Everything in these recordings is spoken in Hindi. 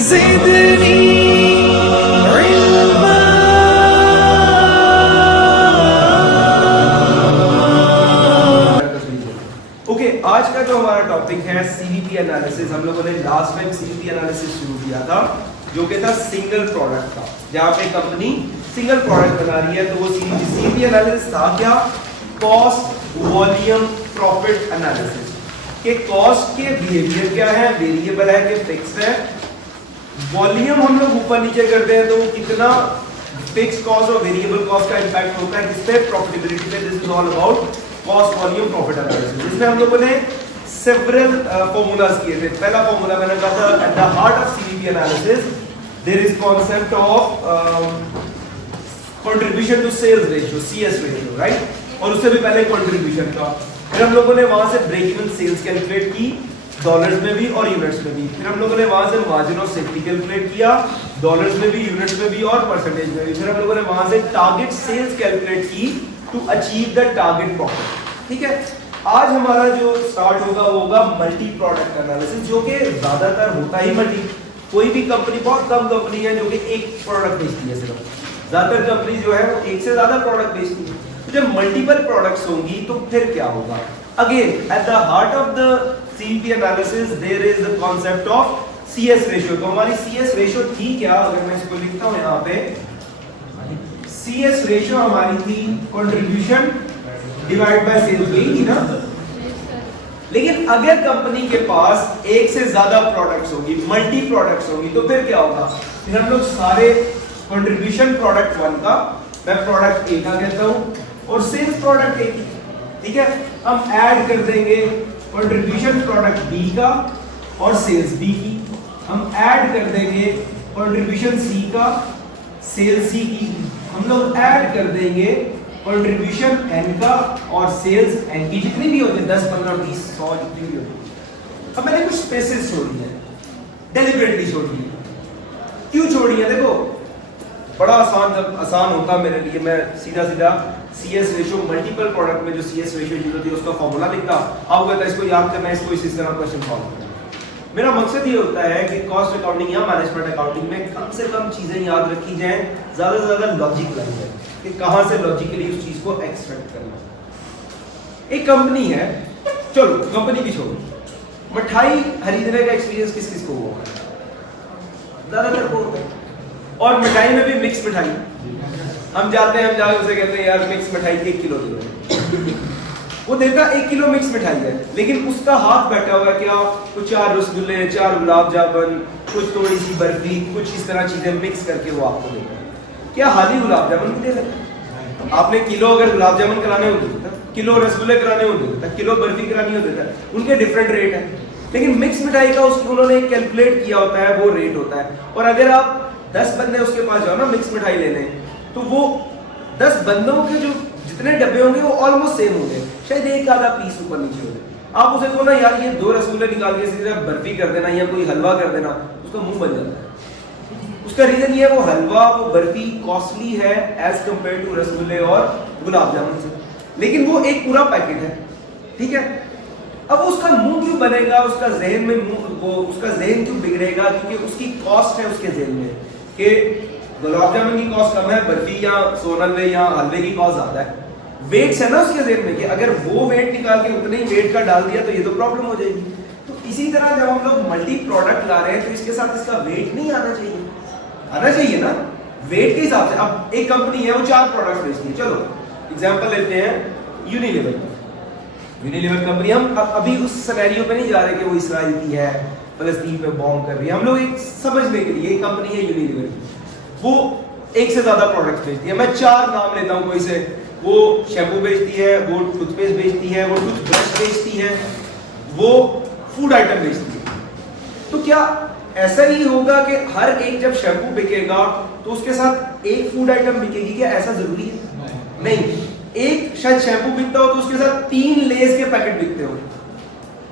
ज़िदनी इल्मा। ओके, आज का जो हमारा टॉपिक है सीवीपी एनालिसिस। हम लोगों ने लास्ट टाइम सीवीपी एनालिसिस शुरू किया था जो कि था सिंगल प्रोडक्ट का, जहाँ पे कंपनी सिंगल प्रोडक्ट बना रही है। तो वो सीवीपी एनालिसिस था क्या? Cost volume profit analysis. कि कॉस्ट के बिहेवियर क्या है, वेरिएबल है कि फिक्स्ड है। वॉल्यूम हम लोग ऊपर नीचे करते हैं तो कितना फिक्स कॉस्ट और वेरिएबल कॉस्ट का इंपैक्ट होता है किस पे? प्रॉफिटेबिलिटी पे। This is all about cost volume profit analysis. इसमें हम लोगों ने सेवरल फॉर्मूलाज किए थे। पहला फॉर्मूला मैंने कहा था at the heart of CVP analysis there is concept of contribution to sales ratio, CS ratio, right? और उससे भी पहले कंट्रीब्यूशन का। फिर हम लोगों ने वहां से ब्रेक इवन सेल्स कैलकुलेट की, डॉलर्स में भी और यूनिट्स में भी। फिर हम लोगों ने वहां से मार्जिन ऑफ सेफ्टी कैलकुलेट किया, डॉलर्स में भी, यूनिट्स में भी और परसेंटेज में भी। फिर हम लोगों ने वहां से टारगेट सेल्स कैलकुलेट की to achieve the target profit. ठीक है, आज हमारा जो स्टार्ट होगा वो होगा मल्टी प्रोडक्ट एनालिसिस, जो कि ज्यादातर होता ही मल्टी। कोई भी कंपनी, बहुत कम कंपनी है जो कि एक प्रोडक्ट बेचती है सिर्फ। ज्यादातर कंपनी जो है वो एक से ज्यादा प्रोडक्ट बेचती है। तो जब मल्टीपल प्रोडक्ट्स होंगी तो फिर क्या होगा? Again at the heart of the CVP analysis there is the concept of CS ratio. तो हमारी सीएस रेशियो थी क्या? अगर मैं इसको लिखता हूं यहां पे, सीएस रेशियो हमारी थी कंट्रीब्यूशन डिवाइड बाय सेल्स, यही थी ना? लेकिन अगर कंपनी के पास एक से ज्यादा प्रोडक्ट्स होगी, मल्टी प्रोडक्ट्स होगी, तो फिर क्या होगा? फिर हम लोग सारे कंट्रीब्यूशन प्रोडक्ट 1 का मैं प्रोडक्ट ए का कहता हूं और सेल्स प्रोडक्ट ए की। ठीक है, हम ऐड कर देंगे कंट्रीब्यूशन प्रोडक्ट बी का और सेल्स बी की। हम ऐड कर देंगे कंट्रीब्यूशन सी का, सेल्स सी की। हम लोग ऐड कर देंगे कंट्रीब्यूशन एन का और सेल्स एन की, जितनी भी होती है 10, 15, 20, 100 जितनी भी होती है। अब मैंने कुछ स्पेसेस छोड़ी है, डेलिबरेटली छोड़ी है। क्यों छोड़ी है? देखो, बड़ा आसान होता मेरे लिए, मैं सीधा सीएस रेशियो मल्टीपल प्रोडक्ट में जो सीएस रेशियो यूज होती है उसका फॉर्मूला लिखता। आप कहता है इसको याद करना है, इसको इस तरह क्वेश्चन सॉल्व करना। मेरा मकसद ये होता है कि कॉस्ट अकाउंटिंग या मैनेजमेंट अकाउंटिंग में कम से कम चीजें याद रखी जाएं, ज्यादा से ज्यादा लॉजिक लग जाए कि कहां से लॉजिकली उस चीज को एक्सट्रैक्ट करना। एक कंपनी है, चलो कंपनी की छोड़ो, मिठाई खरीदने का एक्सपीरियंस किस किस को हुआ? ज्यादातर को होता है। और मिठाई में भी मिक्स मिठाई, हम जाते हैं, हम जाके उसे कहते हैं यार मिक्स मिठाई 1 किलो दे। वो देता 1 किलो मिक्स मिठाई है, लेकिन उसका हाथ बैठा हुआ है क्या? कुछ 4 रसगुल्ले, 4 गुलाब जामुन, कुछ थोड़ी सी बर्फी, कुछ इस तरह चीजें मिक्स करके वो आपको देता है। क्या हाली गुलाब जामुन भी दे देता? आपने किलो अगर गुलाब जामुन कराने हो देता, किलो रसगुल्ले कराने हो देता, किलो बर्फी करानी हो देता। उनके डिफरेंट रेट है, लेकिन मिक्स मिठाई का उसको उन्होंने कैलकुलेट किया होता है, वो रेट होता है। और अगर आप 10 बंदे उसके पास जाओ ना मिक्स मिठाई लेने, तो वो 10 बंदों के जो जितने डब्बे होंगे वो ऑलमोस्ट सेम होंगे, शायद एक आधा पीस ऊपर नीचे होंगे। आप उसे कहो ना यार ये 2 रसगुल्ले निकाल के सीधा बर्फी कर देना या कोई हलवा कर देना, उसका मुंह बन जाता है। उसका रीजन ये है वो हलवा, वो बर्फी कॉस्टली है एज कंपेयर टू रसगुल्ले और गुलाब जामुन से, लेकिन वो एक पूरा पैकेट है। ठीक है, अब उसका मुंह क्यों बनेगा? उसका ज़हन में उसका ज़हन क्यों बिगड़ेगा? क्योंकि उसकी कॉस्ट है उसके ज़हन में कि गुलाब जामुन की कॉस्ट कम है, बर्फी या सोनलवे या हलवे की कॉस्ट ज्यादा है। वेट्स है ना उसके ज़हन में कि अगर वो वेट निकाल के उतने ही वेट का डाल दिया तो ये तो प्रॉब्लम हो जाएगी। तो इसी तरह जब हम लोग मल्टी प्रोडक्ट ला रहे हैं तो इसके साथ इसका वेट नहीं आना चाहिए, आना चाहिए ना वेट के हिसाब से। अब एक कंपनी है वो 4 प्रोडक्ट्स बेचती है, चलो एग्जांपल लेते हैं यूनिलीवर कंपनी। हम अभी उस सिनेरियो पे नहीं जा रहे कि वो इसराइल की है, फलस्तीन पे बॉम्ब कर रही है। हम लोग एक समझने के लिए, एक कंपनी है यूनिलीवर की, वो एक से ज्यादा प्रोडक्ट्स बेचती है। मैं 4 नाम लेता हूं कोई से। वो शैम्पू बेचती है, वो टूथपेस्ट बेचती है, वो टूथब्रश बेचती है, वो फूड आइटम बेचती है। तो क्या ऐसा ही होगा कि हर एक जब शैम्पू बिकेगा तो उसके साथ एक फूड आइटम बिकेगी? क्या ऐसा जरूरी है? नहीं। एक शायद शैम्पू बिकता हो तो उसके साथ 3 लेस के पैकेट बिकते हो,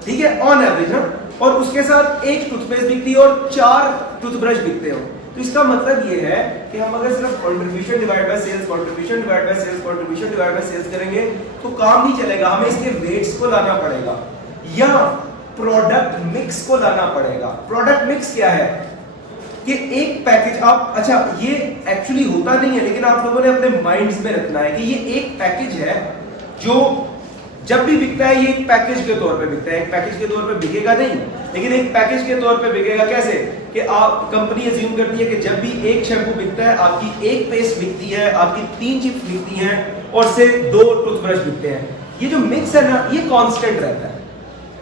ठीक है, ऑन एवरेज ना, और उसके साथ एक टूथपेस्ट बिकती है और 4 टूथब्रश बिकते हो। तो इसका मतलब ये है कि हम अगर सिर्फ contribution divide by sales, contribution divide by sales, contribution divide by sales करेंगे तो काम नहीं चलेगा। हमें इसके वेट्स को लाना पड़ेगा या प्रोडक्ट मिक्स को लाना पड़ेगा। प्रोडक्ट मिक्स क्या है? कि एक पैकेज आप, अच्छा ये एक्चुअली होता नहीं है लेकिन आप लोगों ने अपने माइंड्स में रखना है कि ये एक पैकेज है जो जब भी बिकता है ये एक पैकेज के तौर पे बिकता है, एक पैकेज के तौर पे बिकेगा नहीं लेकिन एक पैकेज के तौर पे बिकेगा। कैसे कि आप कंपनी अज्यूम करती है कि जब भी एक शैम्पू बिकता है आपकी एक पेस्ट बिकती है, आपकी 3 चिप्स बिकती हैं और से 2 टूथब्रश बिकते हैं। ये जो मिक्स है ना ये कांस्टेंट रहता है।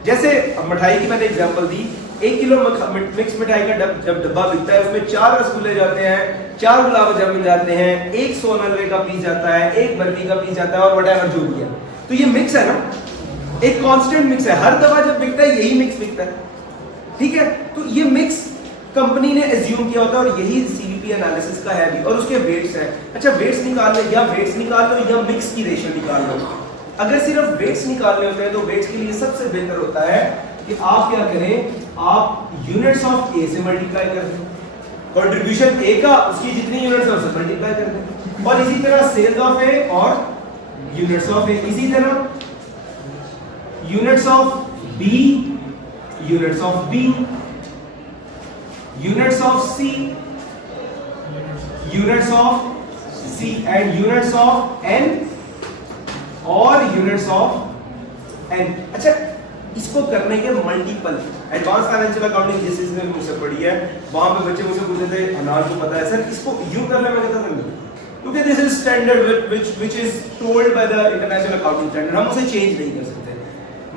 जैसे मिठाई की मैंने एग्जांपल दी, 1 किलो मिक्स मिठाई का जब डब्बा बिकता है उसमें 4 रसगुल्ले जाते हैं, 4 गुलाब जामुन जाते हैं, 1 सोनलवे का पीस जाता है, 1 बर्फी का पीस जाता है और व्हाटएवर जो भी है। तो ये मिक्स है ना, एक कांस्टेंट मिक्स है, हर दफा जब बिकता है यही मिक्स बिकता है, ठीक है। तो ये मिक्स कंपनी ने एज्यूम किया होता है और यही सीवीपी एनालिसिस का है भी, और उसके वेट्स हैं। अच्छा वेट्स निकाल लो या वेट्स निकाल लो या मिक्स की रेशियो निकाल लो। अगर सिर्फ वेट्स निकालने होते हैं तो वेट्स के लिए सबसे बेहतर होता है कि आप क्या करें, आप यूनिट्स ऑफ ए से मल्टीप्लाई कर दें, कंट्रीब्यूशन ए का उसकी जितनी यूनिट्स है उससे मल्टीप्लाई कर दें, और इसी तरह सेल्स ऑफ ए और यूनिट्स ऑफ ए, इसी तरह units of B, units of B, units of C, units of C and units of N और यूनिट्स ऑफ एन। अच्छा इसको करने के मल्टीपल एडवांस फाइनेंशियल अकाउंटिंग जिस चीज में मुझसे पढ़ी है वहां पे बच्चे मुझसे पूछते थे अनाज को पता है सर इसको यूं करना, मैं कहता था नहीं, क्योंकि this is standard which is told by the international accounting standard, हम उसे चेंज नहीं कर सकते।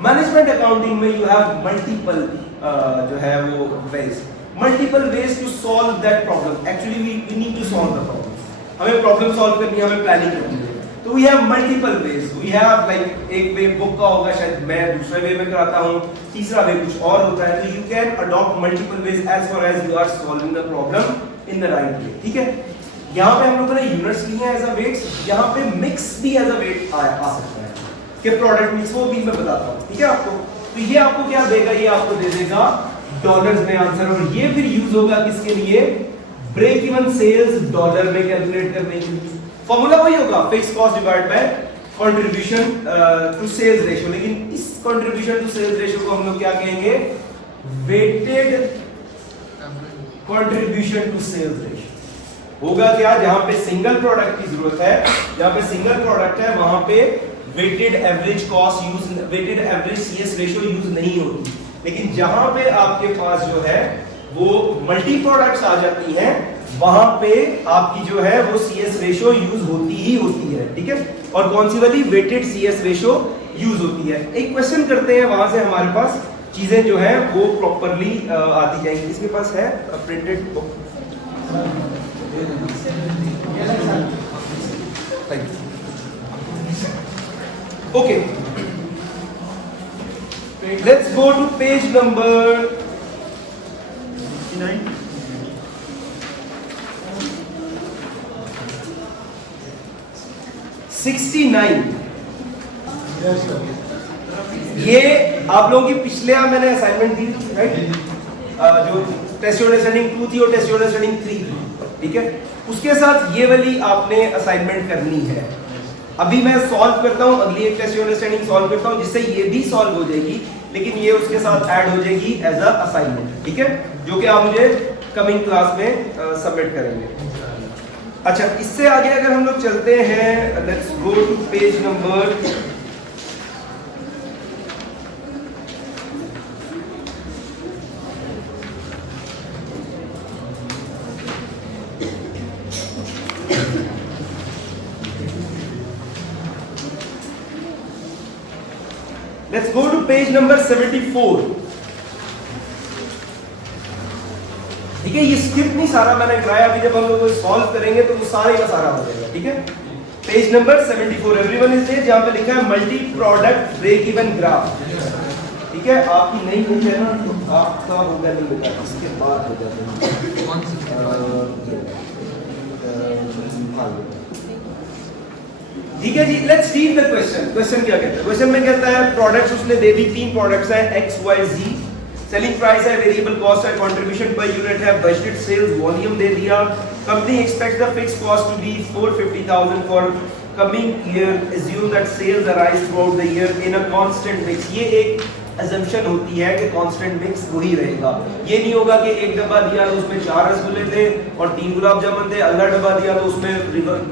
मैनेजमेंट अकाउंटिंग में यू हैव मल्टीपल जो है वो ways, multiple ways to solve that problem. Actually we need to solve the problem, हमें प्रॉब्लम सॉल्व करनी है, हमें प्लानिंग करनी है। तो we have multiple ways, we have like एक वे बुक का होगा, शायद मैं दूसरे वे में कराता हूं, तीसरा वे कुछ और होता है। तो you can adopt multiple ways as far as you are solving the problem in the right way, ठीक है। यहाँ पे हम लोगों ने यूनिट्स लिए हैं एज अ वेट्स, यहाँ पे मिक्स भी एज अ वेट आ सकता है कि प्रोडक्ट मिक्स, वो भी मैं बताता हूँ, ठीक है आपको। तो ये आपको क्या देगा, ये आपको दे देगा डॉलर्स में आंसर, और ये फिर यूज होगा किसके लिए, ब्रेक इवन सेल्स डॉलर में कैलकुलेट करने के लिए। फॉर्मूला वही होगा, fix cost divide by contribution to sales ratio, लेकिन इस कंट्रीब्यूशन टू सेल्स रेशियो को हम लोग क्या कहेंगे, weighted contribution to sales ratio. होगा क्या, जहां पे सिंगल प्रोडक्ट की जरूरत है, जहां पे सिंगल प्रोडक्ट है वहां पे weighted average cost use, weighted average CS ratio use नहीं होती, लेकिन जहां पे आपके पास जो है वो मल्टी प्रोडक्ट्स आ जाती हैं वहां पे आपकी जो है वो सीएस रेशियो यूज होती ही होती है, ठीक है। और कौन सी वाली, वेटेड सीएस रेशियो यूज होती है। एक क्वेश्चन करते हैं, वहां से हमारे पास चीजें जो है वो प्रॉपरली आती जाएंगी। इसके पास है printed book, okay, let's go to page number 69। ये आप लोगों की पिछले मैंने असाइनमेंट दी थी, राइट, जो टेस्ट अंडरस्टैंडिंग 2 थी और टेस्ट अंडरस्टैंडिंग 3 थी, ठीक है। उसके साथ ये वाली आपने असाइनमेंट करनी है। अभी मैं सॉल्व करता हूं, अगली एक टेस्ट अंडरस्टैंडिंग सॉल्व करता हूं जिससे ये भी सॉल्व हो जाएगी, लेकिन ये उसके साथ ऐड हो जाएगी एज अ असाइनमेंट, ठीक है, जो कि आप मुझे कमिंग क्लास में सबमिट करेंगे। अच्छा इससे आगे अगर हम लोग चलते हैं, let's go to page number 74। ठीक है, ये स्किप नहीं सारा मैंने कराया, अभी जब हम लोग सॉल्व करेंगे तो वो सारे का सारा हो जाएगा, ठीक है। Page number 74, everyone is there, जहां पे लिखा है multi product break even graph, ठीक है। आपकी नहीं बुक है ना तो आपका होगा नहीं बेटा, इसके बाद हो जाता है, ठीक है जी। Let's read the question. Question क्या कहता है, क्वेश्चन में कहता है प्रोडक्ट्स उसने दे दी, 3 प्रोडक्ट्स हैं X Y Z, selling price है, वेरिएबल कॉस्ट है, कंट्रीब्यूशन पर यूनिट है, बजटेड सेल्स वॉल्यूम दे दिया। Company expects the fixed cost to be 450,000 for coming year, assume that sales arise throughout the year in a constant mix. ये एक assumption होती है कि कांस्टेंट मिक्स वही रहेगा। ये नहीं होगा कि एक डब्बा दिया तो उसमें 4 रसगुल्ले थे और 3 गुलाब जामुन थे, अगला डब्बा दिया तो उसमें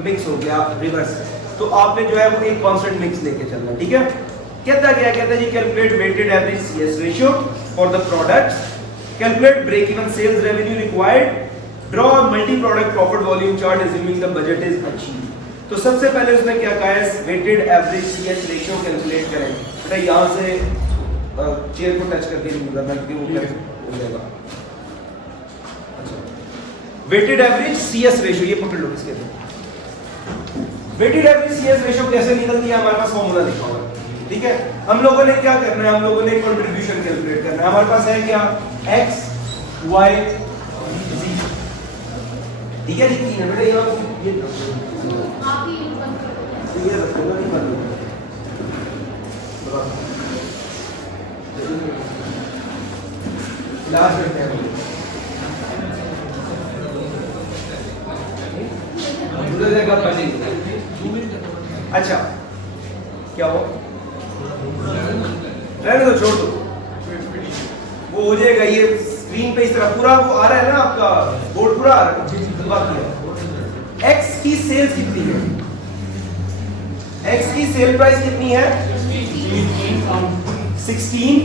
मिक्स हो गया, रिवर्स। तो आपने जो है वो एक कांस्टेंट मिक्स लेके चलना, ठीक है। कहता क्या कहता है जी, calculate weighted average CS ratio for the products, calculate break even sales revenue required, draw multi product profit volume chart assuming the budget is achieved. तो सबसे पहले उसने क्या कहा है, weighted average CS ratio calculate करें। बेटा यहां से चेयर को टच करके नहीं करना क्योंकि वो हो जाएगा। अच्छा, वेटेड एवरेज सीएस रेशियो, ये पकड़ लो इसके लिए। वेटेड एवरेज सीएस रेशियो कैसे निकलती है, हमारे पास फॉर्मूला लिखा हुआ है, ठीक है। हम लोगों ने क्या करना है, हम लोगों ने कंट्रीब्यूशन कैलकुलेट करना है। हमारे पास है क्या, x y z, ठीक है। लिखनी है बेटा, ये रखोगा नहीं बंद लास्ट करते हैं अच्छा क्या हो, रहने दो, छोड़ दो, वो हो जाएगा। ये स्क्रीन पे इस तरह पूरा वो आ रहा है ना, आपका बोर्ड पूरा आ रहा है। एक्स की सेल्स कितनी है, एक्स की सेल प्राइस कितनी है 16,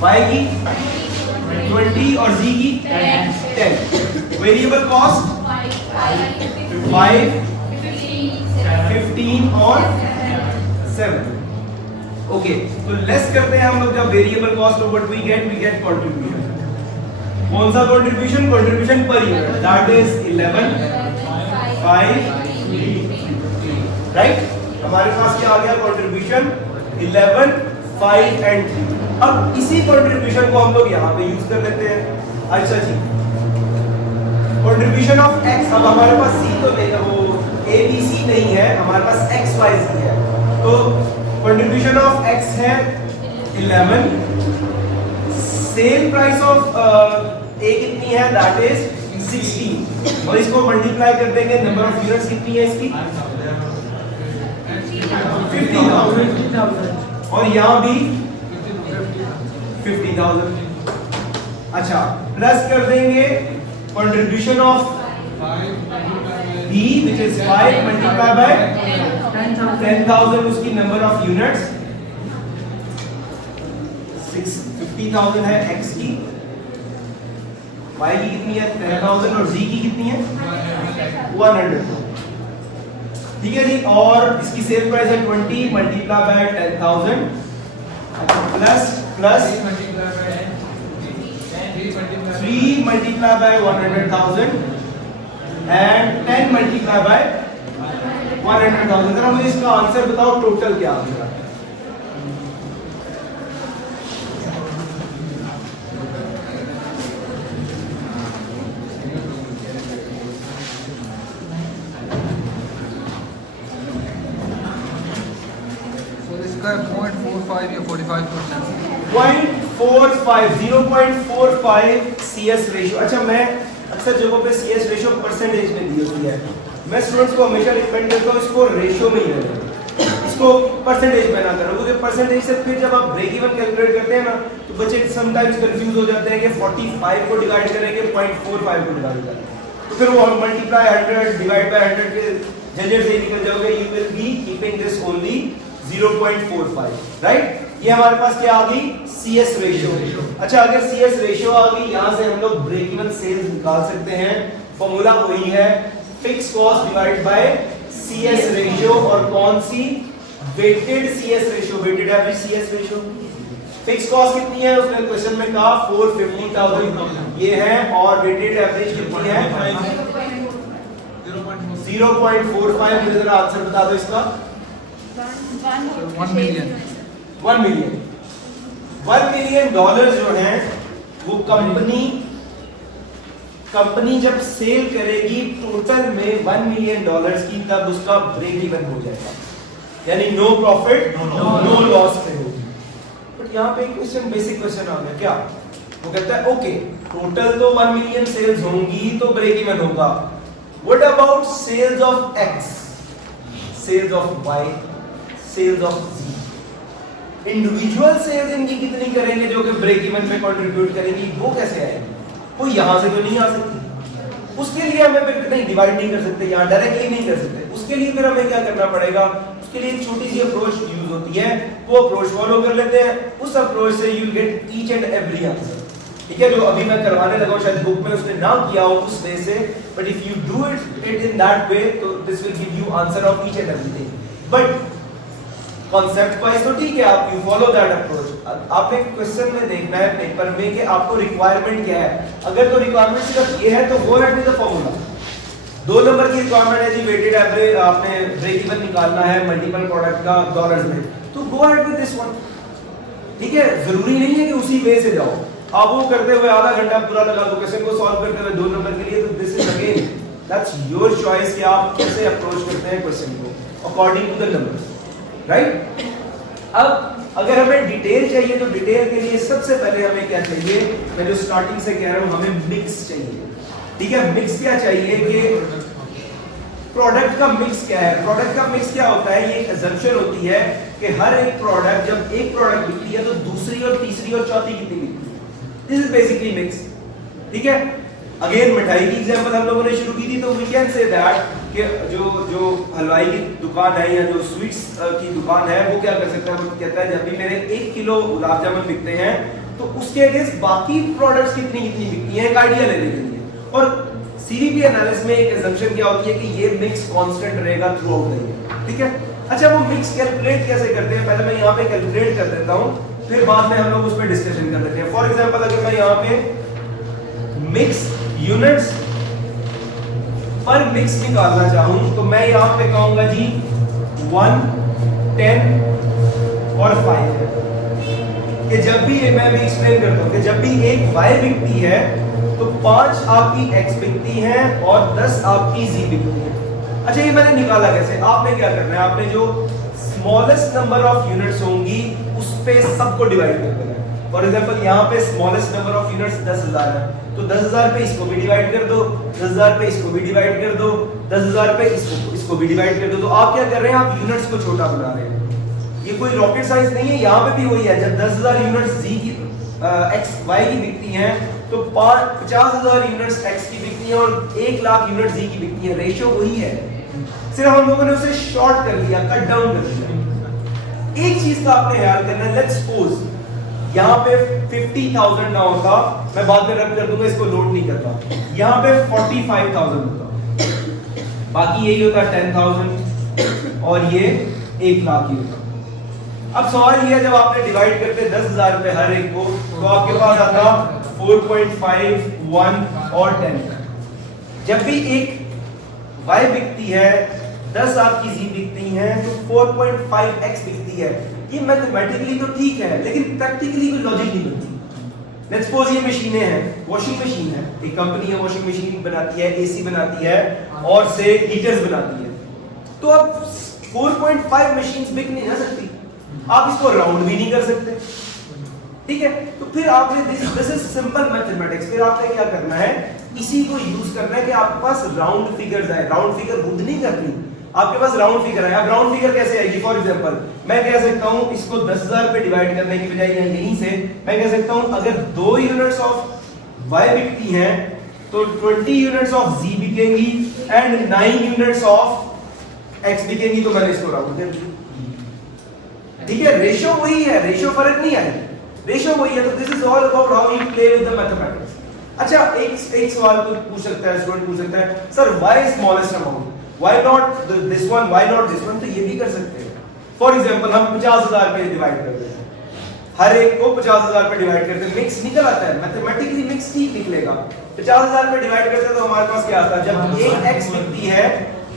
वाई की 20 और जी की 10। वेरिएबल कॉस्ट 5, 15 और 7। ओके, तो लेस करते हैं हम लोग। जब variable cost what we get contribution. कौन सा कंट्रीब्यूशन, कंट्रीब्यूशन पर यूनिट, दैट इज 11, 5, राइट। हमारे पास क्या आ गया, कंट्रीब्यूशन 11, 5 एंड 3। अब इसी कंट्रीब्यूशन को हम लोग यहाँ पे यूज कर लेते हैं। अच्छा जी, कंट्रीब्यूशन ऑफ x, अब हमारे पास c तो नहीं है, वो a b c नहीं है, हमारे पास x y z है। तो कंट्रीब्यूशन ऑफ x है 11, सेल प्राइस ऑफ a कितनी है, दैट इज 16, और इसको मल्टीप्लाई कर देंगे, नंबर ऑफ यूनिट्स कितनी है इसकी 50,000, और यहाँ भी 50,000। अच्छा, प्लस कर देंगे contribution of B which is 5 multiplied by 10,000, उसकी नंबर ऑफ यूनिट्स 50,000 है x की, y की कितनी है 10,000 और z की कितनी है 100, ठीक है जी। और इसकी सेल प्राइस है 20 multiply by 10,000 plus 3 multiply by 100,000 and 10 multiply by 100,000। जरा मुझे इसका आंसर बताओ, टोटल क्या आ गया। इसका 0.45 या 45%, 0.45 CS रेशियो। अच्छा, मैं अक्सर जगहों पे CS रेशियो परसेंटेज में दी होती है, मैं स्टूडेंट्स को हमेशा रिकमेंड करता हूँ इसको रेशियो में ही लेना, इसको परसेंटेज में ना करो, क्योंकि परसेंटेज से फिर जब आप ब्रेक इवन कैलकुलेट करते हैं ना, तो बच्चे समटाइम्स कंफ्यूज हो जाते हैं कि 45 को डिवाइड करेंगे 0.45 को डिवाइड करेंगे, तो फिर वो मल्टीप्लाई 100 डिवाइड बाय 100 के झंझट से निकल जाओगे। You will be keeping this only 0.45, right. ये हमारे पास क्या आ गई, CS रेशियो। अच्छा, अगर CS रेशियो आ गई, यहां से हम लोग ब्रेक इवन सेल्स निकाल सकते हैं। फॉर्मूला वही है, fix cost divide by CS ratio, और कौन सी, weighted CS ratio, weighted average CS ratio. Fix cost कितनी है, उसने क्वेश्चन में कहा 450,000 ये है, और वेटेड एवरेज कितनी है 0.45। मुझे जरा आंसर बता दो इसका। 1 मिलियन। 1 मिलियन डॉलर जो है वो कंपनी जब सेल करेगी टोटल में $1 मिलियन की, तब उसका ब्रेक इवन हो जाएगा, यानी नो प्रॉफिट नो लॉस पे होगी। बट यहाँ पे क्वेश्चन, बेसिक क्वेश्चन आ गया क्या, वो कहता है ओके टोटल तो 1 मिलियन सेल्स होंगी तो ब्रेक इवन होगा, what about sales of X, sales of Y, sales of Z। Individual sales इनकी कितनी करेंगे जो कि ब्रेक इवन में कंट्रीब्यूट करेंगी, वो कैसे आएगी? वो यहां से तो नहीं आ सकती, उसके लिए हमें फिर नहीं डिवाइड नहीं कर सकते, यहाँ डायरेक्टली नहीं कर सकते, उसके लिए फिर हमें क्या करना पड़ेगा? उसके लिए एक छोटी सी अप्रोच यूज होती है, वो अप्रोच फॉलो कर लेते हैं, उस अप्रोच से you will get each and every answer. ठीक है, जो अभी मैं करवाने लगा हूं, शायद बुक में उसने ना किया हो उस वे से, but if you do it in that way, तो this will give you answer of each and everything. But concept wise तो ठीक है, आप यू फॉलो दैट अप्रोच। आपने क्वेश्चन में देखना है पेपर में कि आपको रिक्वायरमेंट क्या है। अगर तो रिक्वायरमेंट सिर्फ ये है तो गो ahead with the formula. 2 number की रिक्वायरमेंट है जी, वेटेड एवरेज आपने ब्रेक इवन निकालना है मल्टीपल प्रोडक्ट का डॉलर्स में, तो गो अहेड विद दिस वन। ठीक है, जरूरी नहीं है कि उसी वे से जाओ। आप वो करते हुए आधा घंटा पूरा लगा दो क्वेश्चन को सॉल्व करते हुए 2 नंबर के लिए, तो this is again that's your choice कि आप कैसे अप्रोच करते हैं क्वेश्चन को according to the numbers, right. अब अगर हमें डिटेल चाहिए तो डिटेल के लिए सबसे पहले हमें क्या चाहिए? मैं जो स्टार्टिंग से कह रहा हूं, हमें मिक्स चाहिए। ठीक है, मिक्स क्या चाहिए कि प्रोडक्ट का मिक्स क्या है? प्रोडक्ट का मिक्स क्या होता है? ये एक असम्पशन होती है कि हर एक प्रोडक्ट, जब एक प्रोडक्ट बिकती है तो दूसरी और तीसरी और चौथी कितनी बिकती है? This is basically mix. ठीक है, अगेन मिठाई की एग्जांपल हम लोगों ने शुरू की थी, तो वी कैन से दैट कि जो हलवाई की दुकान है या जो स्वीट्स की दुकान है, वो क्या कर सकता है? वो कहता है जब भी मेरे 1 किलो गुलाब जामुन बिकते हैं तो उसके अगेंस्ट बाकी प्रोडक्ट्स कितनी कितनी बिकती हैं, एक आइडिया लेने के लिए। और सीवीपी एनालिसिस में एक असम्पशन क्या होती है कि ये मिक्स कांस्टेंट रहेगा थ्रू आउट द ईयर। ठीक है, अच्छा वो मिक्स कैलकुलेट कैसे करते हैं? पहले मैं यहाँ पे कैलकुलेट कर देता हूँ, फिर बाद में हम लोग उस पर डिस्कशन कर लेते हैं। फॉर एग्जाम्पल अगर मैं यहाँ पे मिक्स यूनिट्स पर मिक्स निकालना चाहूं तो मैं यहाँ पे कहूंगा जी 1, 10 और 5 है कि जब भी मैं भी एक्सप्लेन करता हूं कि जब भी एक y बिकती है तो 5 आपकी x बिकती है और 10 आपकी z बिकती है। अच्छा, ये मैंने निकाला कैसे? आपने क्या करना है? आपने जो स्मॉलेस्ट नंबर ऑफ यूनिट्स होंगी उस पे सबको डिवाइड कर देना है। फॉर एग्जांपल यहाँ पे स्मॉलेस्ट नंबर ऑफ यूनिट्स 10,000 है, तो 10,000 पे इसको भी डिवाइड कर दो, 10,000 पे इसको भी डिवाइड कर दो, 10,000 पे इसको भी डिवाइड कर दो। तो आप क्या कर रहे हैं? आप यूनिट्स को छोटा बना रहे हैं। ये कोई रॉकेट साइंस नहीं है, यहाँ पे भी वही है। जब 10,000 यूनिट्स z की x y की बिकती हैं तो 50,000 यूनिट्स x की बिकती हैं और 1,00,000 यूनिट्स z की बिकती हैं। रेशियो वही है, सिर्फ हम लोगों ने उसे शॉर्ट कर लिया, कट डाउन कर लिया। एक चीज का आपने ख्याल करना है, लेट्स सपोज यहाँ पे 50,000 ना होता, मैं बाद में रब कर दूंगा, इसको लोड नहीं करता, यहाँ पे 45,000 होता, बाकी यही होता 10,000 और ये 1,00,000 ही होता। अब सवाल ये है, जब आपने डिवाइड करते 10,000 पे हर एक को, तो आपके पास आता 4.5, 1 और 10। जब भी एक y बिकती है, 10 आपकी z बिकती है, तो 4.5x बिकती है। ये मैथमेटिकली तो ठीक है, लेकिन प्रैक्टिकली कोई लॉजिक नहीं बनती। लेट्स सपोज ये मशीनें हैं, वॉशिंग मशीन है, एक कंपनी है वॉशिंग मशीन बनाती है, एसी बनाती है और से हीटर्स बनाती है। तो अब 4.5 मशीन्स बिक नहीं ना सकती, आप इसको राउंड भी नहीं कर सकते। ठीक है, तो फिर आपने दिस इज सिंपल मैथमेटिक्स। फिर आपने क्या करना है? इसी को यूज करना है कि आपके पास राउंड फिगर्स आए। राउंड फिगर खुद नहीं करनी, आपके पास राउंड फिगर है। अब राउंड फिगर कैसे आएगी? फॉर एग्जांपल मैं कह सकता हूं इसको 10,000 पे डिवाइड करने की बजाय यहीं से मैं कह सकता हूं अगर 2 यूनिट्स ऑफ y बिकती हैं तो 20 यूनिट्स ऑफ z बिकेंगी एंड 9 यूनिट्स ऑफ x बिकेंगी। तो मैंने इसको राउंड कर दिया। ठीक है, रेशियो वही है, रेशियो फर्क नहीं आएगा, रेशियो वही है। तो this is all about how you play with the mathematics. अच्छा, एक सवाल को पूछ सकता है स्टूडेंट, पूछ सकता है sir y smallest amount, why not this one, why not this one? तो ये भी कर सकते हैं। फॉर एग्जांपल हम 50,000 पे डिवाइड कर देते हैं, हर एक को 50,000 पे डिवाइड करते हैं, मिक्स निकल आता है, मैथमेटिकली मिक्स ठीक निकलेगा। 50,000 पे डिवाइड करते हैं तो हमारे पास क्या आता है? जब एक x बिकती है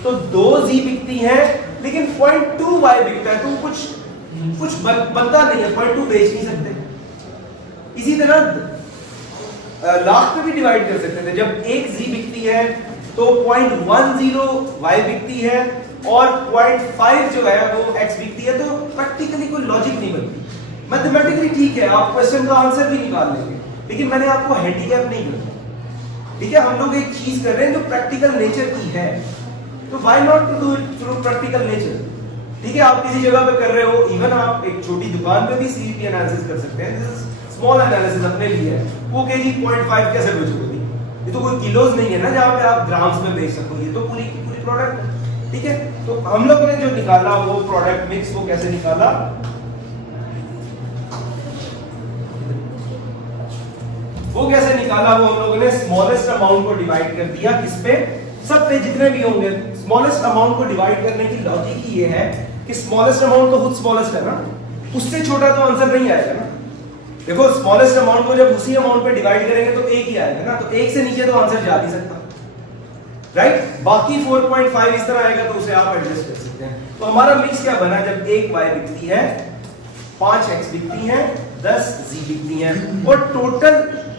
तो 2 z बिकती है, लेकिन 0.2 y बिकता है, तो कुछ बनता नहीं है, 0.2 बेच नहीं सकते। इसी तरह लाख पे भी डिवाइड कर सकते थे। जब एक z बिकती है तो 0.10 y बिकती है और 0.5 जो है वो x बिकती है, तो प्रैक्टिकली कोई लॉजिक नहीं बनती। मैथमेटिकली ठीक है, आप क्वेश्चन का आंसर भी निकाल लेंगे, लेकिन मैंने आपको हैंडीकैप नहीं किया। ठीक है, हम लोग एक चीज कर रहे हैं जो प्रैक्टिकल नेचर की है, तो why not to do it through practical nature. ठीक है, आप किसी जगह पे कर रहे हो, इवन आप एक छोटी दुकान पे भी सीवीपी एनालिसिस कर सकते हैं। स्मॉल एनालिसिस अपने लिए है। वो कहेगी 0.5 कैसे बेचोगे, ये तो कोई किलोज नहीं है ना जहाँ पे आप ग्राम्स में बेच सको, ये तो पूरी की पूरी प्रोडक्ट है। ठीक है, तो हम लोगों ने जो निकाला वो प्रोडक्ट मिक्स, वो कैसे निकाला, वो कैसे निकाला, वो हम लोगों ने स्मॉलेस्ट अमाउंट को डिवाइड कर दिया किस पे, सब पे जितने भी होंगे। स्मॉलेस्ट अमाउंट को डिवाइड करने की लॉजिक ये है कि स्मॉलेस्ट अमाउंट तो खुद स्मॉलेस्ट है ना, उससे छोटा तो आंसर नहीं आएगा ना। देखो स्मॉलेस्ट अमाउंट को जब उसी अमाउंट पे डिवाइड करेंगे तो एक ही आएगा ना, तो एक से नीचे तो आंसर जा नहीं सकता, राइट। बाकी 4.5 इस तरह आएगा तो उसे आप एडजस्ट कर सकते हैं। तो हमारा मिक्स क्या बना, जब एक y बिकती है, 5 x बिकती है, 10 z बिकती है, और टोटल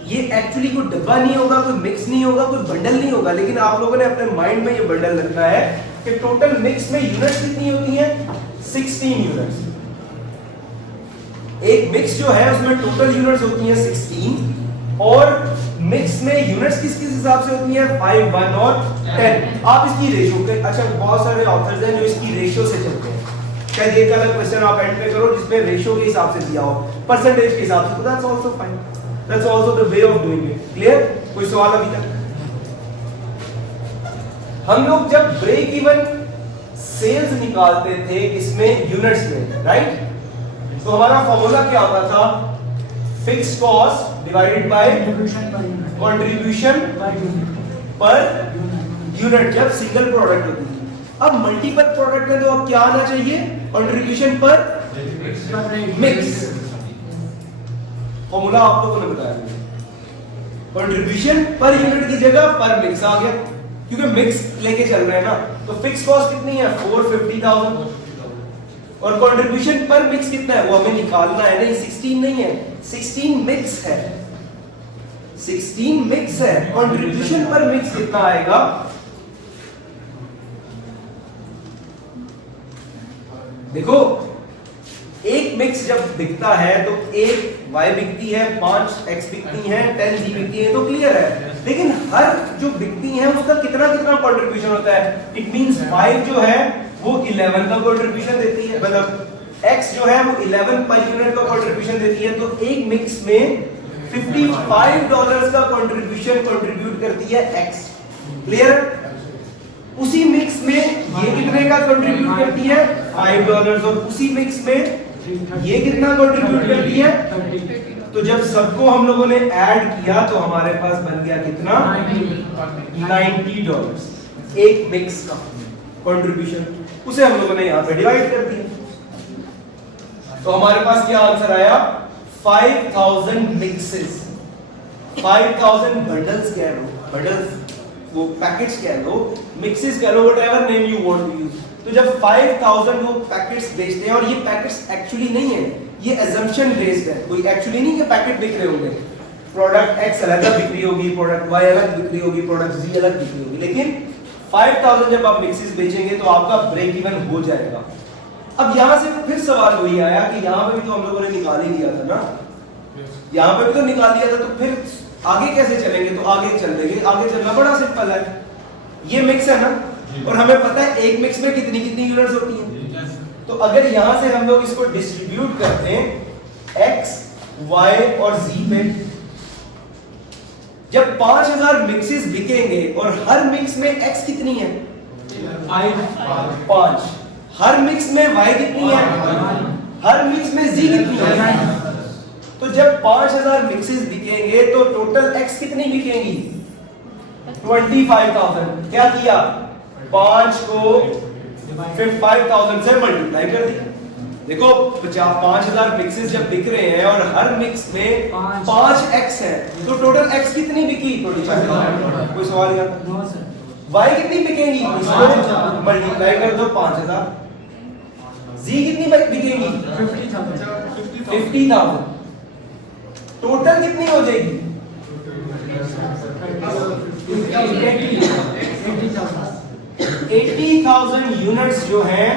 ये एक्चुअली कोई डब्बा नहीं होगा, कोई मिक्स नहीं होगा, कोई बंडल नहीं होगा, लेकिन आप लोगों ने अपने माइंड में ये बंडल रखना है कि टोटल मिक्स में यूनिट्स कितनी होती है, 16 यूनिट्स। एक मिक्स जो है उसमें टोटल यूनिट्स होती हैं 16, और मिक्स में यूनिट्स किस किस हिसाब से होती हैं, 5, 1 और 10। आप इसकी रेशियो के, अच्छा बहुत सारे ऑथर्स हैं जो इसकी रेशियो से चलते हैं, शायद एक अलग क्वेश्चन आप एंड में करो जिसमें रेशियो के हिसाब से दिया हो, परसेंटेज के हिसाब से, तो that's also fine, that's also the way of doing it. Clear? कोई सवाल अभी तक? हम लोग जब ब्रेक इवन सेल्स निकालते थे किसमें, यूनिट्स में, राइट। तो हमारा फॉर्मूला क्या होता था, fixed cost divided by contribution per unit, जब सिंगल प्रोडक्ट होती थी। अब मल्टीपल प्रोडक्ट में तो अब क्या आना चाहिए, कंट्रीब्यूशन पर मिक्स। फॉर्मूला आप लोगों ने बताया, कंट्रीब्यूशन पर यूनिट की जगह पर मिक्स आ गया, क्योंकि मिक्स लेके चल रहे हैं ना। तो फिक्स कॉस्ट कितनी है, 450,000, और कंट्रीब्यूशन पर मिक्स कितना है वो हमें निकालना है, नहीं 16 नहीं है, 16 मिक्स है, 16 मिक्स है। कंट्रीब्यूशन पर मिक्स कितना आएगा, देखो एक मिक्स जब बिकता है तो एक y बिकती है, 5 x बिकती है, 10 z बिकती है, तो क्लियर है। लेकिन हर जो बिकती है उसका कितना कितना कंट्रीब्यूशन होता है, इट मींस 5 जो है वो 11 का कंट्रीब्यूशन देती है, मतलब x जो है वो 11 पर यूनिट का कंट्रीब्यूशन देती है। तो एक मिक्स में $55 का कंट्रीब्यूशन कंट्रीब्यूट करती है x। क्लियर? उसी मिक्स में ये कितने का कंट्रीब्यूट करती है, $5, और उसी मिक्स में ये कितना कंट्रीब्यूट करती है। तो जब सबको हम लोगों ने ऐड किया तो हमारे पास बन गया कितना, $90 एक मिक्स का कंट्रीब्यूशन, उसे हम लोगों ने यहाँ पे डिवाइड कर दिया। तो हमारे पास क्या आंसर आया, 5000 मिक्सेस, 5000 बंडल्स कह लो, बंडल्स वो पैकेट्स कह लो, मिक्सेस कह लो, whatever name you want to use. तो जब 5000 वो पैकेट्स बेचते हैं, और ये पैकेट्स एक्चुअली नहीं है, ये assumption बेस्ड है, कोई एक्चुअली नहीं कि पैकेट बिक रहे होंगे, प्रोडक्ट X अलग बिक रही होगी, प्रोडक्ट Y अलग बिक रही होगी, प्रोडक्ट Z अलग बिक रही होगी, लेकिन 5000 जब आप मिक्सेस बेचेंगे तो आपका ब्रेक इवन हो जाएगा। अब यहां से फिर सवाल वही आया कि यहां पे भी तो हम लोगों ने निकाल ही दिया था ना, यहां पे भी तो निकाल दिया था, तो फिर आगे कैसे चलेंगे, तो आगे चल देंगे। आगे चलना बड़ा सिंपल है, ये मिक्स है ना, और हमें पता है एक मिक्स में कितनी कितनी यूनिट्स होती हैं। तो अगर यहां से हम लोग इसको डिस्ट्रीब्यूट करते हैं x, y और z पे, जब 5000 मिक्सेस बिकेंगे और हर मिक्स में x कितनी है, 5, हर मिक्स में y कितनी है, हर मिक्स में z कितनी है। तो जब 5000 मिक्सेस बिकेंगे तो टोटल x कितनी बिकेंगी, 25,000। क्या किया, 5 को 5000 से मल्टीप्लाई कर दिया। देखो 5000 मिक्सेस जब बिक रहे हैं और हर मिक्स में 5x है, तो टोटल x कितनी बिकी, 25,000। कोई सवाल क्या, y कितनी बिकेंगी, इसको मल्टीप्लाई कर दो 5000। z कितनी बिकेंगी, 50,000। टोटल कितनी हो जाएगी, 80,000 यूनिट्स जो हैं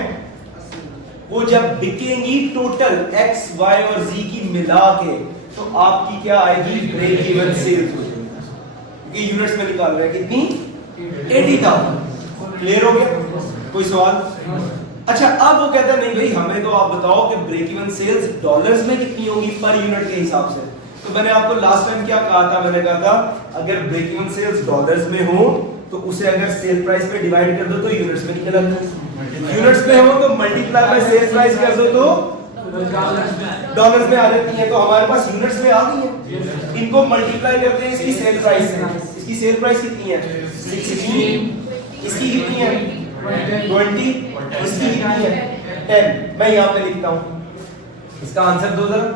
वो जब बिकेंगी टोटल x, y और z की मिला के, तो आपकी क्या आएगी, ब्रेक इवन सेल्स हो जाएगी, क्योंकि यूनिट्स में निकाल रहे हैं कितनी, 80,000। क्लियर हो गया? कोई सवाल? अच्छा अब वो कहता है नहीं भाई हमें तो आप बताओ कि ब्रेक इवन सेल्स डॉलर्स में कितनी होगी पर यूनिट के हिसाब से। तो मैंने आपको लास्ट टाइम क्या कहा था, मैंने कहा था अगर ब्रेक इवन सेल्स डॉलर्स में हो तो उसे अगर सेल प्राइस पे डिवाइड कर दो तो यूनिट्स में निकल आता है, यूनिट्स में हो तो मल्टीप्लाई बाय सेल प्राइस कर दो तो डॉलर्स में आ जाती है। तो हमारे पास यूनिट्स में आ गई है, इनको मल्टीप्लाई करते हैं इसकी सेल प्राइस से। इसकी सेल प्राइस कितनी है 16, इसकी कितनी है 20, इसकी कितनी है 10। मैं यहाँ पे लिखता हूँ, इसका आंसर दो जरा।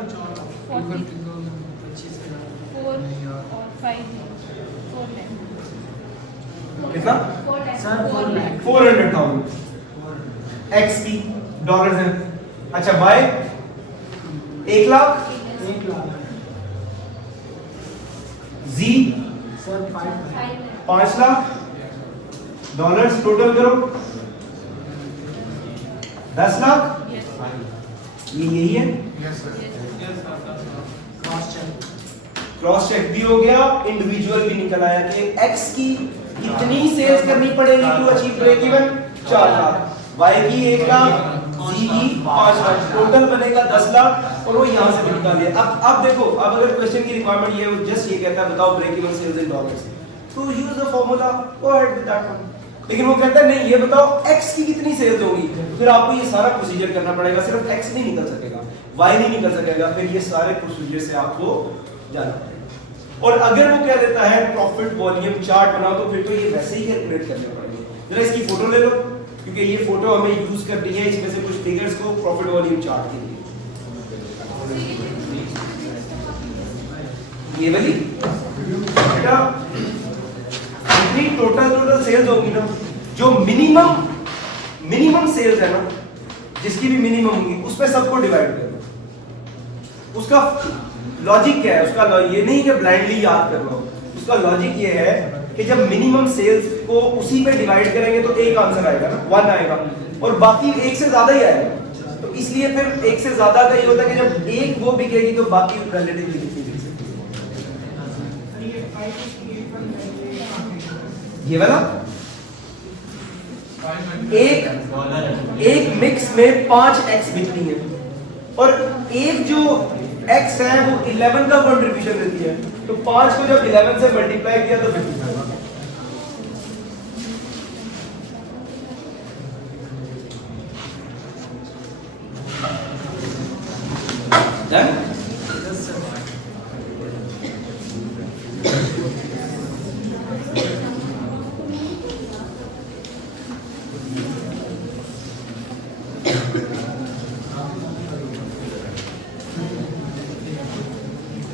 4 और 5 कितना? सर 4 लाख 400,000 एक्स की डॉलर्स है। अच्छा वाई 1 लाख, 1 लाख जी सर 5 लाख डॉलर्स। टोटल करो 10 लाख। ये यही है, यस सर क्रॉस चेक भी हो गया, इंडिविजुअल भी निकल आया कि एक्स की कितनी सेल्स करनी पड़ेगी to achieve break even 4 lakh, Y की 1 लाख, जी की 5 लाख, टोटल बनेगा 10 लाख। और वो यहाँ से भी निकाल लिया। अब देखो, अब अगर क्वेश्चन की रिक्वायरमेंट ये है जस्ट ये कहता है बताओ break even sales in dollars, तो use the formula, go ahead with that one. लेकिन वो कहता है नहीं ये बताओ एक्स की कितनी सेल्स होगी, फिर आपको ये सारा प्रोसीजर करना पड़ेगा, सिर्फ एक्स नहीं निकल सकेगा, वाई नहीं निकल सकेगा, फिर ये सारे प्रोसीजर से आपको जाना पड़ेगा। और अगर वो क्या देता है प्रॉफिट वॉल्यूम चार्ट बनाओ तो फिर तो ये वैसे ही कैलकुलेट करने पड़ेंगे। जरा इसकी फोटो ले लो, क्योंकि ये फोटो हमें यूज करनी है इसमें से कुछ फिगर्स को प्रॉफिट वॉल्यूम चार्ट के लिए। ये वाली बेटा इतनी टोटल सेल्स होगी ना, जो मिनिमम सेल्स है ना, जिसकी भी मिनिमम होगी उसमें सबको डिवाइड कर दो। उसका लॉजिक क्या है, उसका ये नहीं कि ब्लाइंडली याद कर लो, उसका लॉजिक ये है कि जब मिनिमम सेल्स को उसी पे डिवाइड करेंगे तो एक आंसर आएगा ना, 1 आएगा, और बाकी एक से ज्यादा ही आएगा। तो इसलिए फिर एक से ज्यादा का ये होता है कि जब एक वो बिकेगी तो बाकी रिलेटिवली कितनी बिक सकती है। ये वाला एक मिक्स में 5 एक्स बिकनी है, और एक जो x है वो 11 का कंट्रीब्यूशन देती है, तो 5 को जब 11 से मल्टीप्लाई किया तो 55 आएगा। डन?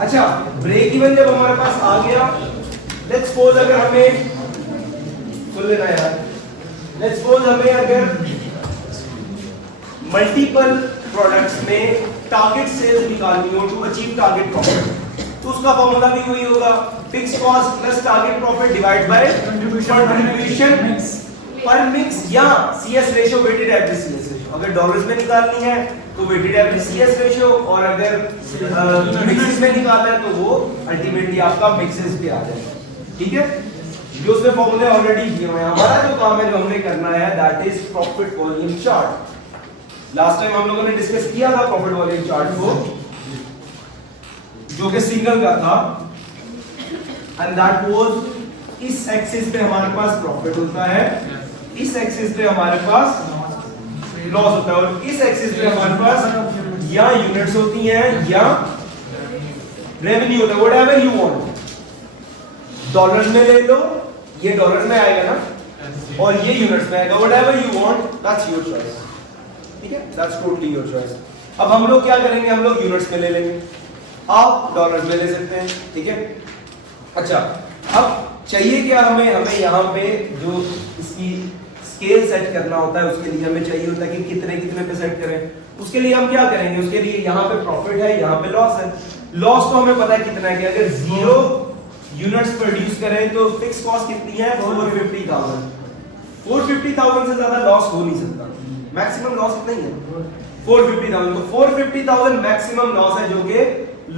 अच्छा ब्रेक इवन जब हमारे पास आ गया, लेट्स सपोज अगर हमें सुन लेना यार, लेट्स सपोज हमें अगर मल्टीपल प्रोडक्ट्स में टारगेट सेल्स निकालनी हो टू अचीव टारगेट प्रॉफिट, तो उसका फॉर्मूला भी वही होगा, fix cost plus target profit divide by contribution पर मिक्स या CS ratio, weighted average CS ratio. अगर डॉलर्स में निकालनी है तो वेटेड एवरेज सीएस रेशियो, और अगर मिक्सेस में निकालना है तो वो अल्टीमेटली आपका मिक्सेस पे आ जाएगा। ठीक है, जो उसमें फॉर्मूले ऑलरेडी दिए हुए हैं। हमारा जो काम है जो हमने करना है that is profit volume chart. Last time हम लोगों ने डिस्कस किया था प्रॉफिट वॉल्यूम चार्ट को, जो कि सिंगल का था, एंड दैट वाज इस एक्सिस पे हमारे पास प्रॉफिट होता है, इस एक्सिस पे हमारे पास लॉस होता है, और इस एक्सिस पे हमारे पास या यूनिट्स होती हैं या रेवेन्यू होता है, व्हाटएवर यू वांट। डॉलर्स में ले लो, ये डॉलर्स में आएगा ना, और ये यूनिट्स में आएगा, whatever you want, that's your choice. ठीक है, दैट्स टोटली योर चॉइस। अब हम लोग क्या करेंगे, हम लोग यूनिट्स में ले लेंगे, आप डॉलर्स में ले सकते हैं। ठीक है, अच्छा अब चाहिए क्या हमें यहाँ पे जो इसकी स्केल सेट करना होता है उसके लिए हमें चाहिए होता है कि कितने पे सेट करें। उसके लिए हम क्या करेंगे, उसके लिए यहाँ पे प्रॉफिट है, यहाँ पे लॉस है। लॉस तो हमें पता है कितना है कि अगर 0 यूनिट्स प्रोड्यूस करें तो फिक्स कॉस्ट कितनी है 450,000। 450,000 से ज्यादा लॉस हो नहीं सकता, मैक्सिमम लॉस कितना ही है 450,000। तो 450,000 मैक्सिमम लॉस है जो कि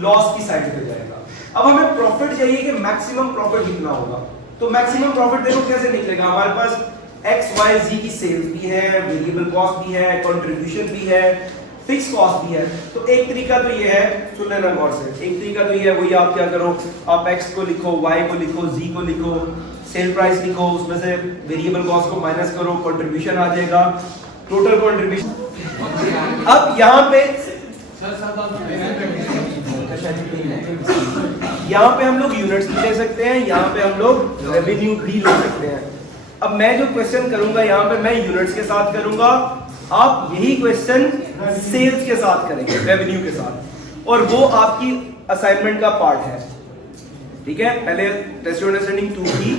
लॉस की साइड पे जाएगा। अब हमें प्रॉफिट चाहिए कि मैक्सिमम प्रॉफिट कितना होगा, तो मैक्सिमम प्रॉफिट देखो कैसे निकलेगा। हमारे पास एक्स वाई जी की सेल्स भी है, वेरिएबल कॉस्ट भी है, कंट्रीब्यूशन भी है, फिक्स कॉस्ट भी है। तो एक तरीका तो ये है, सुन लेना गौर से, एक तरीका तो ये है, वही आप क्या करो, आप एक्स को लिखो, वाई को लिखो, जी को लिखो, सेल प्राइस लिखो, उसमें से वेरिएबल कॉस्ट को माइनस करो, कंट्रीब्यूशन आ जाएगा, टोटल कंट्रीब्यूशन। अब यहाँ पे हम लोग यूनिट्स भी ले सकते हैं, यहाँ पे हम लोग रेवेन्यू भी ले सकते हैं। अब मैं जो क्वेश्चन करूंगा यहाँ पे मैं यूनिट्स के साथ करूंगा, आप यही क्वेश्चन सेल्स के साथ करेंगे, रेवेन्यू के साथ, और वो आपकी असाइनमेंट का पार्ट है। ठीक है, पहले टेस्ट अंडरस्टैंडिंग 2 थी,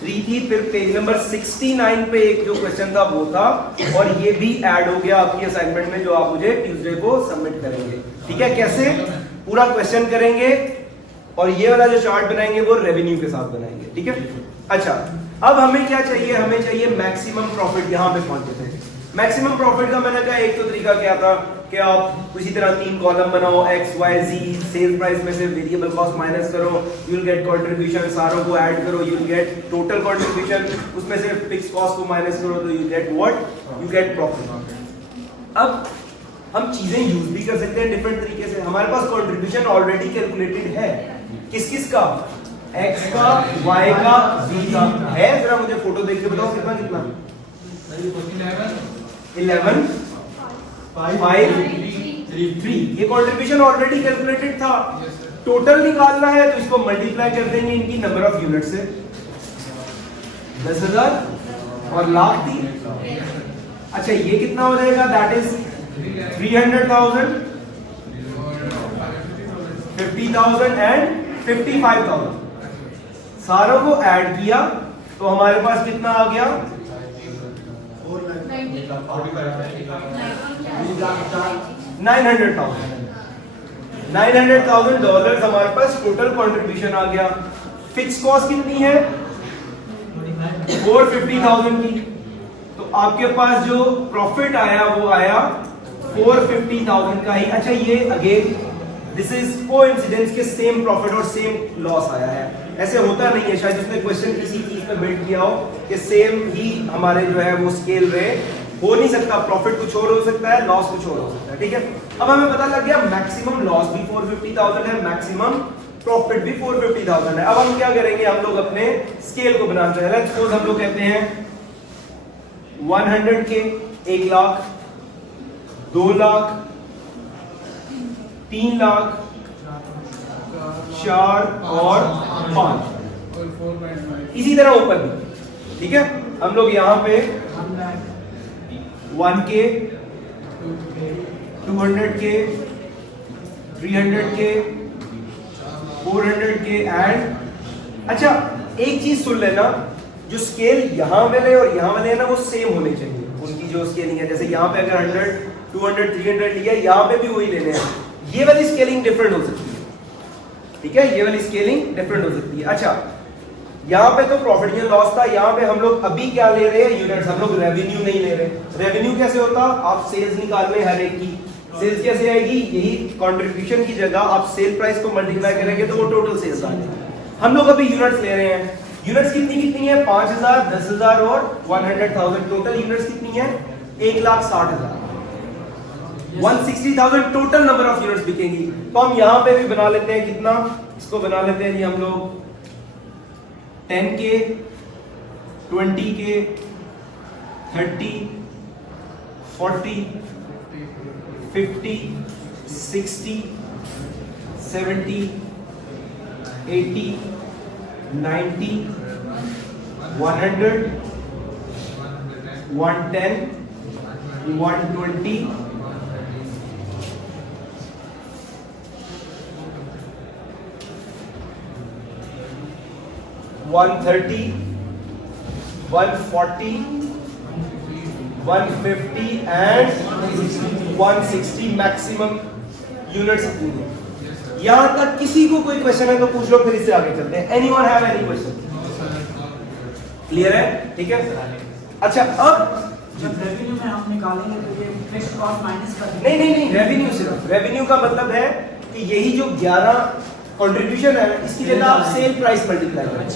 3 थी, फिर पेज नंबर 69 पे एक जो क्वेश्चन था वो था, और ये भी ऐड हो गया आपकी असाइनमेंट में, जो आप मुझे ट्यूसडे को सबमिट करेंगे। ठीक है, कैसे पूरा क्वेश्चन करेंगे और ये वाला जो चार्ट बनाएंगे वो रेवेन्यू के साथ बनाएंगे। ठीक है, अच्छा अब हमें क्या चाहिए, हमें चाहिए मैक्सिमम प्रॉफिट। यहाँ पे पहुंचे थे, मैक्सिमम प्रॉफिट का मैंने कहा एक तो तरीका क्या था कि आप उसी तरह 3 कॉलम बनाओ, एक्स वाई जी, सेल प्राइस में से वेरिएबल कॉस्ट माइनस करो, यू विल गेट कंट्रीब्यूशन, सारों को ऐड करो, you will get total contribution, उसमें से फिक्स कॉस्ट को माइनस करो तो you get what, you get profit. अब हम चीजें यूज भी कर सकते हैं डिफरेंट तरीके से। हमारे पास कंट्रीब्यूशन ऑलरेडी कैलकुलेटेड है, किस किस का, एक्स का, वाई का, जी का है। जरा मुझे फोटो देख के बताओ कितना कितना, 11 5 3। ये कंट्रीब्यूशन ऑलरेडी कैलकुलेटेड था। टोटल निकालना है तो इसको मल्टीप्लाई कर देंगे इनकी नंबर ऑफ यूनिट से, 10,000 और लाख थी। अच्छा ये कितना हो जाएगा, दैट इज 300,000, 50,000 एंड 55,000। सारों को ऐड किया तो हमारे पास कितना आ गया, 900,000 डॉलर्स हमारे पास टोटल कंट्रीब्यूशन आ गया। फिक्स कॉस्ट कितनी है, 450,000 की, तो आपके पास जो प्रॉफिट आया वो आया 450,000 का ही। अच्छा ये अगेन दिस इज कोइंसिडेंस के सेम प्रॉफिट और सेम लॉस आया है, ऐसे होता नहीं है, शायद उसने क्वेश्चन किसी चीज पे बिल्ड किया हो कि सेम ही हमारे जो है वो स्केल रहे, हो नहीं सकता, प्रॉफिट कुछ और हो सकता है, लॉस कुछ और हो सकता है। ठीक है, अब हमें पता लग गया मैक्सिमम लॉस भी 450,000 है, मैक्सिमम प्रॉफिट भी 450,000 है। अब हम क्या करेंगे, हम लोग अपने स्केल को बनाते हैं। लेट्स सपोज हम लोग कहते हैं 100 के 1 लाख, 2 लाख, 3 लाख, 4 और 5, इसी तरह ऊपर भी। ठीक है, हम लोग यहाँ पे 1K, 200K, 300K, 400K and अच्छा एक चीज सुन लेना, जो स्केल यहाँ वाले और यहाँ वाले है ना वो सेम होने चाहिए, उनकी जो स्केलिंग है। जैसे यहाँ पे अगर 100, 200, 300 लिया, यहाँ पे भी वही लेने हैं। ये वाली स्केलिंग डिफरेंट हो सकती है, ठीक है, ये वाली स्केलिंग डिफरेंट हो सकती है। अच्छा यहाँ पे तो प्रॉफिट या लॉस था, यहाँ पे हम लोग अभी क्या ले रहे हैं, यूनिट्स, हम लोग रेवेन्यू नहीं ले रहे। रेवेन्यू कैसे होता, आप सेल्स निकाल रहे हैं हर एक की, सेल्स कैसे आएगी, यही कंट्रीब्यूशन की जगह आप सेल प्राइस को मल्टीप्लाई करेंगे तो वो टोटल सेल्स आ जाएगी। हम लोग अभी यूनिट्स ले रहे हैं, यूनिट्स कितनी कितनी है, 5,000, 10,000 और 100,000, टोटल यूनिट्स कितनी है, 1,60,000, 160,000 टोटल नंबर ऑफ यूनिट्स बिकेंगी। तो हम यहाँ पे भी बना लेते हैं, कितना, इसको बना लेते हैं जी हम लोग 10K, 20K, 30, 40, 50, 60, 70, 80, 90, 100, 110, 120, 130, 140, 150 and 160 maximum units. यहां तक किसी को कोई क्वेश्चन है तो पूछ लो, फिर इससे आगे चलते हैं। Anyone have any question? Clear है, ठीक है। अच्छा अब जब रेवेन्यू में हम निकालेंगे तो ये फिक्स्ड कॉस्ट माइनस कर नहीं नहीं नहीं, रेवेन्यू सिर्फ, रेवेन्यू का मतलब है कि यही जो 11 कंट्रीब्यूशन है इसकी जगह आप सेल प्राइस मल्टीप्लाई करें।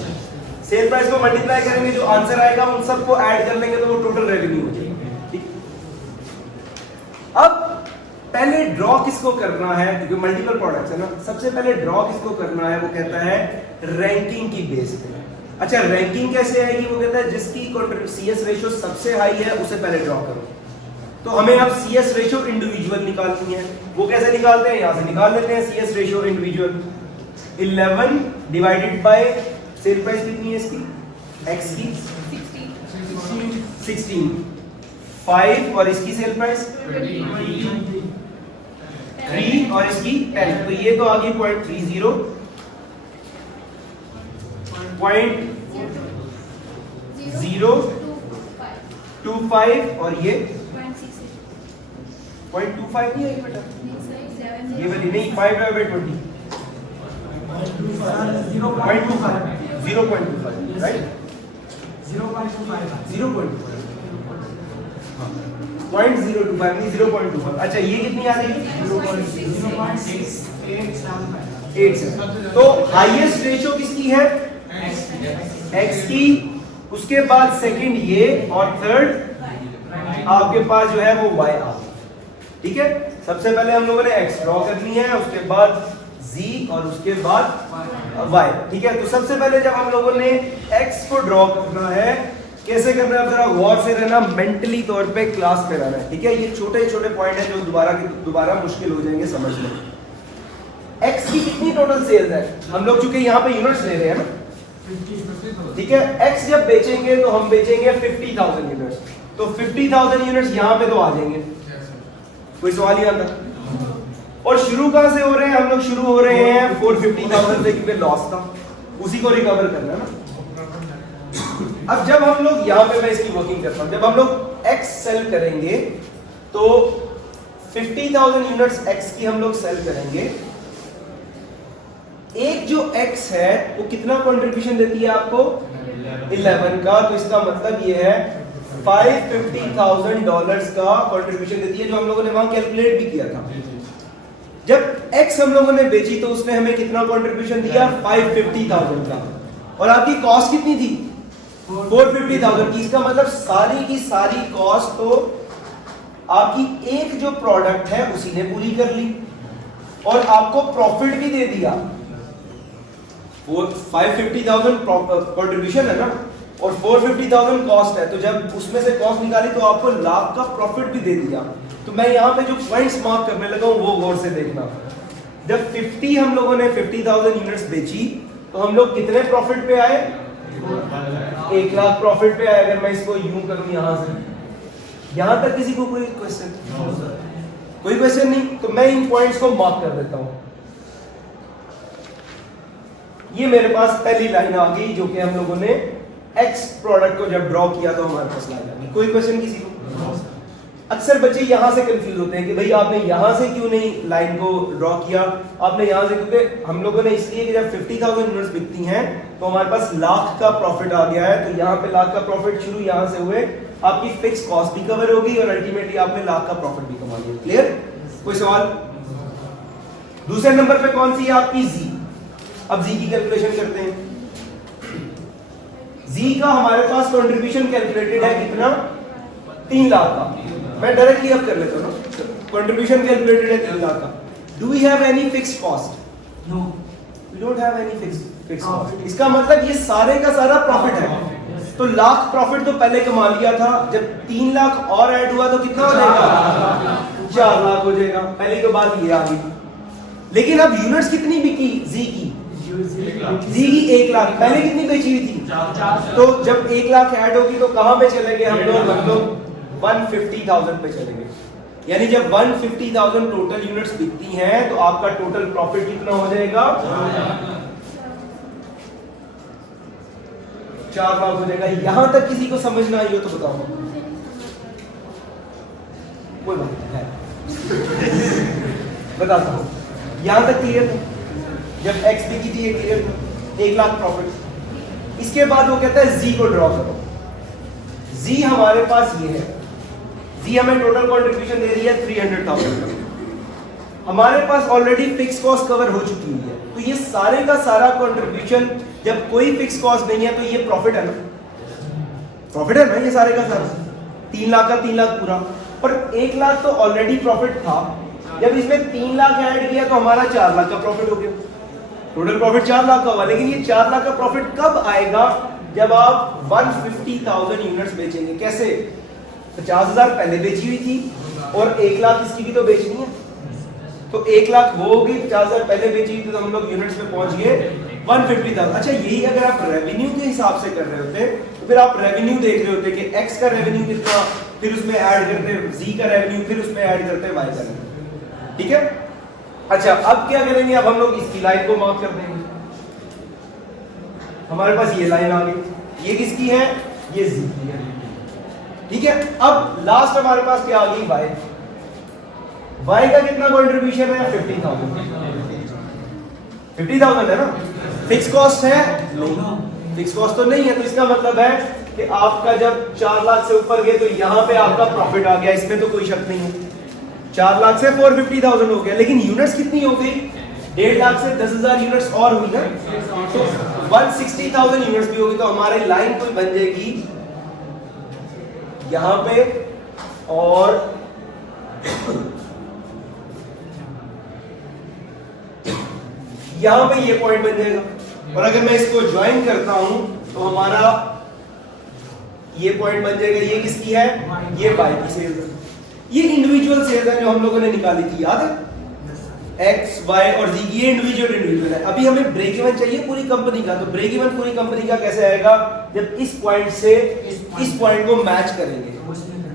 सेल प्राइस को मल्टीप्लाई करेंगे, जो आंसर आएगा उन सबको ऐड कर लेंगे तो वो टोटल रेवेन्यू हो जाएगी। ठीक, अब पहले ड्रॉ किसको करना है, क्योंकि मल्टीपल प्रोडक्ट्स है ना, सबसे पहले ड्रॉ किसको करना है, वो कहता है रैंकिंग की बेस पे। अच्छा, रैंकिंग कैसे आएगी, वो कहता है जिसकी सीएस रेशियो सबसे हाई है उसे पहले ड्रॉ करो। तो हमें अब सीएस रेशियो इंडिविजुअल निकालनी है, वो कैसे निकालते हैं, यहां से निकाल लेते हैं। CS ratio individual 11 divided by sale price कितनी है इसकी, एक्स की 16, 5 और इसकी सेल प्राइस 3 और इसकी 10, तो ये तो आ गई 0.30, 0.025 और ये 0.25 नहीं आएगी बेटा, ये वाली नहीं, 5 डिवाइडेड बाय 20 0.25 राइट, 0.025 अच्छा ये कितनी आ रही है, 0.8। तो हाईएस्ट रेशियो किसकी है, एक्स की, उसके बाद सेकंड ये और थर्ड आपके पास जो है वो वाई आ। ठीक है, सबसे पहले हम लोगों ने एक्स ड्रॉ करनी है, उसके बाद जी और उसके बाद वाई। ठीक है, तो सबसे पहले जब हम लोगों ने एक्स को ड्रॉ करना है, कैसे करना है, जरा गौर से रहना, मेंटली तौर पे क्लास पे रहना है। ठीक है, ये छोटे छोटे पॉइंट है जो दोबारा मुश्किल हो जाएंगे समझने। एक्स की कितनी टोटल सेल्स है, हम लोग चूंकि यहाँ पे यूनिट्स ले रहे हैं ना, ठीक है, एक्स जब बेचेंगे तो हम बेचेंगे 50,000 यूनिट्स, तो 50,000 यूनिट्स यहाँ पे तो आ जाएंगे, कोई सवाल ही आता। और शुरू कहां से हो रहे हैं, हम लोग शुरू हो रहे हैं 450,000 से, क्योंकि लॉस था, उसी को रिकवर करना है ना। अब जब हम लोग यहाँ पे, मैं इसकी वर्किंग करता हूं, जब हम लोग एक्स सेल करेंगे तो 50,000 यूनिट्स एक्स की हम लोग सेल करेंगे। एक जो एक्स है वो कितना कंट्रीब्यूशन देती है आपको, 11 का, तो इसका मतलब ये है $550,000 का कंट्रीब्यूशन देती है, जो हम लोगों ने वहां कैलकुलेट भी किया था। जब एक्स हम लोगों ने बेची तो उसने हमें कितना कंट्रीब्यूशन दिया, 550,000 का, और आपकी कॉस्ट कितनी थी, 450,000 की। इसका मतलब सारी की सारी कॉस्ट तो आपकी एक जो प्रोडक्ट है उसी ने पूरी कर ली, और आपको प्रॉफिट भी दे दिया। वो 550,000 कंट्रीब्यूशन है ना, और 450,000 कॉस्ट है, तो जब उसमें से कॉस्ट निकाली तो आपको लाख का प्रॉफिट भी दे दिया। तो मैं यहाँ पे जो पॉइंट्स मार्क करने लगा हूँ वो गौर से देखना। जब 50 हम लोगों ने 50,000 यूनिट्स बेची तो हम लोग कितने प्रॉफिट पे आए, 1 लाख प्रॉफिट पे आए। अगर मैं इसको यूं करूं यहां से, यहां तक किसी को कोई क्वेश्चन, कोई क्वेश्चन नहीं, तो मैं इन पॉइंट्स को मार्क कर देता हूं। ये मेरे पास पहली लाइन आ गई जो कि हम लोगों ने एक्स प्रोडक्ट को जब ड्रॉ किया तो हमारे पास लाइन आ गई। कोई क्वेश्चन किसी को? अक्सर बच्चे यहां से कंफ्यूज होते हैं कि भाई आपने यहां से क्यों नहीं लाइन को ड्रॉ किया, आपने यहां से, क्योंकि हम लोगों ने इसलिए कि जब 50,000 यूनिट्स बिकती हैं तो हमारे पास लाख का प्रॉफिट आ गया है, तो यहां पे लाख का प्रॉफिट शुरू यहां से हुए, आपकी फिक्स कॉस्ट भी कवर होगी और अल्टीमेटली आपने लाख का प्रॉफिट भी कमा लिया। क्लियर? कोई सवाल? दूसरे नंबर पे कौन सी है आपकी, जी। अब जी की कैलकुलेशन करते हैं। जी का हमारे पास कंट्रीब्यूशन कैलकुलेटेड है कितना, 3 लाख का। मैं डायरेक्टली अब कर लेता हूं ना, कंट्रीब्यूशन कैलकुलेटेड है 3 लाख का। Do we have any fixed cost? No, we don't have any fixed cost. इसका मतलब ये सारे का सारा प्रॉफिट है। तो लाख प्रॉफिट तो पहले कमा लिया था, जब 3 लाख और ऐड हुआ तो कितना हो जाएगा, 4 लाख हो जाएगा। पहली तो बात ये आ गई। लेकिन अब यूनिट्स कितनी बिकी जी की, जी की 1 लाख, पहले कितनी बेची हुई थी, तो जब 1 लाख ऐड होगी तो कहां पे चलेंगे हम लोग 150,000 पे चलेंगे। यानी जब 150,000 टोटल यूनिट्स बिकती हैं तो आपका टोटल प्रॉफिट कितना हो जाएगा, 4 लाख हो जाएगा। यहां तक किसी को समझ ना आई हो तो बताओ। कोई बात नहीं, बताता हूं। यहां तक क्लियर था? जब एक्स बिकी थी ये क्लियर था, 1 लाख प्रॉफिट। इसके बाद वो कहता है जी को ड्रॉ करो। जी हमारे पास ये है, जी हमें टोटल कंट्रीब्यूशन दे रही है 300,000 का। हमारे पास ऑलरेडी फिक्स कॉस्ट कवर हो चुकी है, तो तो ये सारे का सारा कंट्रीब्यूशन, जब कोई फिक्स कॉस्ट नहीं है तो ये प्रॉफिट है ना, प्रॉफिट है ना ये सारे का सारा। 3 लाख का 3 लाख पूरा, पर 1 लाख तो ऑलरेडी प्रॉफिट था, जब इसमें 3 लाख ऐड किया तो हमारा 4 लाख का प्रॉफिट हो गया, टोटल प्रॉफिट 4 लाख का हुआ। लेकिन ये 4 लाख का प्रॉफिट कब आएगा? जब आप 150,000 यूनिट्स बेचेंगे। कैसे? 50,000 पहले बेची हुई थी और 1 लाख इसकी भी तो बेचनी है, तो 1 लाख वो होगी, 50,000 पहले बेची हुई थी, तो हम लोग यूनिट्स में पहुंच गए 150,000। अच्छा, यही अगर आप रेवेन्यू के हिसाब से कर रहे होते तो फिर आप रेवेन्यू देख रहे होते कि एक्स का रेवेन्यू कितना, फिर उसमें ऐड करते जी का रेवेन्यू, फिर उसमें ऐड करते वाई का रेवेन्यू। ठीक है। अच्छा, अब क्या करेंगे? अब हम लोग इसकी लाइन को मार्क कर देंगे। हमारे पास ये लाइन आ गई, ये किसकी है? ये जी की है। ठीक है। अब लास्ट हमारे पास क्या आ गई? वाई। वाई का कितना कंट्रीब्यूशन है? 50,000। 50,000 है ना। फिक्स कॉस्ट है? नहीं, फिक्स कॉस्ट तो नहीं है, तो इसका मतलब है कि आपका जब 4 लाख से ऊपर गए तो यहां पे आपका प्रॉफिट आ गया, इसमें तो कोई शक नहीं है। 4 लाख से 450,000 हो गया, लेकिन यूनिट्स कितनी हो गई? 1.5 लाख से 10,000 यूनिट्स और हुई ना, तो 160,000 यूनिट्स भी होगी, तो हमारी लाइन कोई बन जाएगी यहां पे, और यहां पे ये पॉइंट बन जाएगा। और अगर मैं इसको ज्वाइन करता हूं तो हमारा ये पॉइंट बन जाएगा। ये किसकी है? ये बाई की सेल्स है। ये इंडिविजुअल सेल्स है जो हम लोगों ने निकाली थी, याद है? एक्स, वाई और जी, ये इंडिविजुअल है। अभी हमें ब्रेक इवन चाहिए पूरी कंपनी का, तो ब्रेक इवन पूरी कंपनी का कैसे आएगा? जब इस पॉइंट से इस पॉइंट को मैच करेंगे,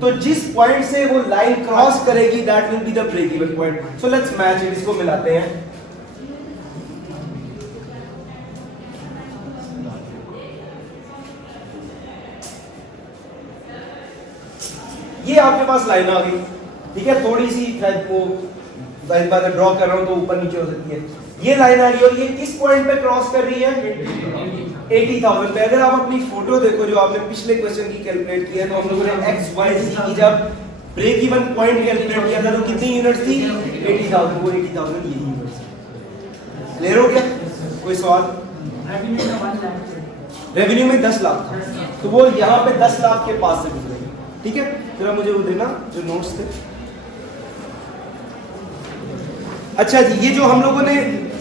तो जिस पॉइंट से वो लाइन क्रॉस करेगी that will be the break even point. So let's match it, इसको मिलाते हैं। ये आपके पास लाइन आ गई। ठीक है, थोड़ी सी शायद वो ड्रॉ कर रहा हूं तो ऊपर नीचे हो सकती है। ये लाइन आ रही है और ये किस पॉइंट पे क्रॉस कर रही है? 80,000 पे। अगर आप अपनी फोटो देखो जो आपने पिछले क्वेश्चन की कैलकुलेट की है, तो हम लोगों ने एक्स वाई जी की जब ब्रेक इवन पॉइंट कैलकुलेट किया था तो कितनी यूनिट्स थी? 80,000। वो 80,000 यही यूनिट्स। क्लियर हो गया? कोई सवाल? रेवेन्यू में 10 लाख था, तो वो यहाँ पे 10 लाख के पास से गुजरेगा। ठीक है, जरा मुझे वो देना जो नोट्स थे। अच्छा जी, ये जो हम लोगों ने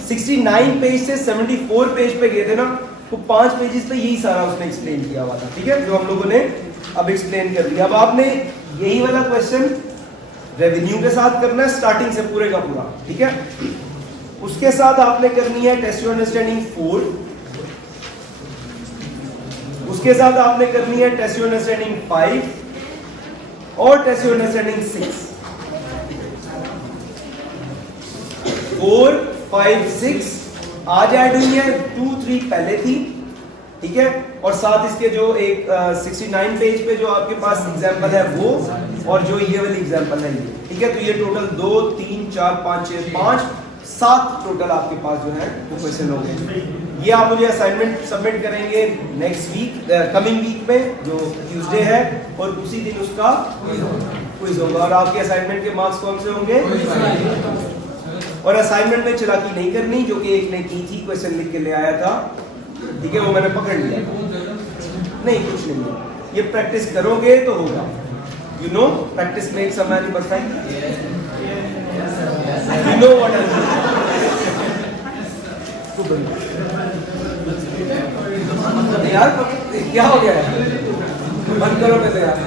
69 पेज से 74 पेज पे गए थे ना, तो 5 पेजेस पे यही सारा उसने एक्सप्लेन किया हुआ था। ठीक है, जो हम लोगों ने अब एक्सप्लेन कर दिया। अब आपने यही वाला क्वेश्चन रेवेन्यू के साथ करना है, स्टार्टिंग से पूरे का पूरा। ठीक है, उसके साथ आपने करनी है टेस्ट योर अंडरस्टैंडिंग 4, उसके साथ आपने करनी है टेस्ट योर अंडरस्टैंडिंग 5 और टेस्ट योर अंडरस्टैंडिंग 6। 4, 5, 6 आज ऐड हुई है, 2, 3 पहले थी। ठीक है, और साथ इसके जो एक 69 पेज पे जो आपके पास एग्जांपल है वो, और जो ये वाली एग्जांपल है ये। ठीक है, तो ये टोटल 2, 3, 4, 5, 6, 5, 7 टोटल आपके पास जो है वो क्वेश्चन हो गए। ये आप मुझे असाइनमेंट सबमिट करेंगे नेक्स्ट वीक, कमिंग वीक में जो ट्यूसडे है, और उसी दिन उसका क्विज होगा। और आपके असाइनमेंट के मार्क्स कौन से होंगे? और असाइनमेंट में चालाकी नहीं करनी, जो कि एक ने की थी, क्वेश्चन लिख के ले आया था। ठीक है, वो मैंने पकड़ लिया। नहीं, कुछ नहीं है, ये प्रैक्टिस करोगे तो होगा। You know, practice makes a man perfect. You know what I mean. यार क्या हो गया है? बंद करो पहले यार।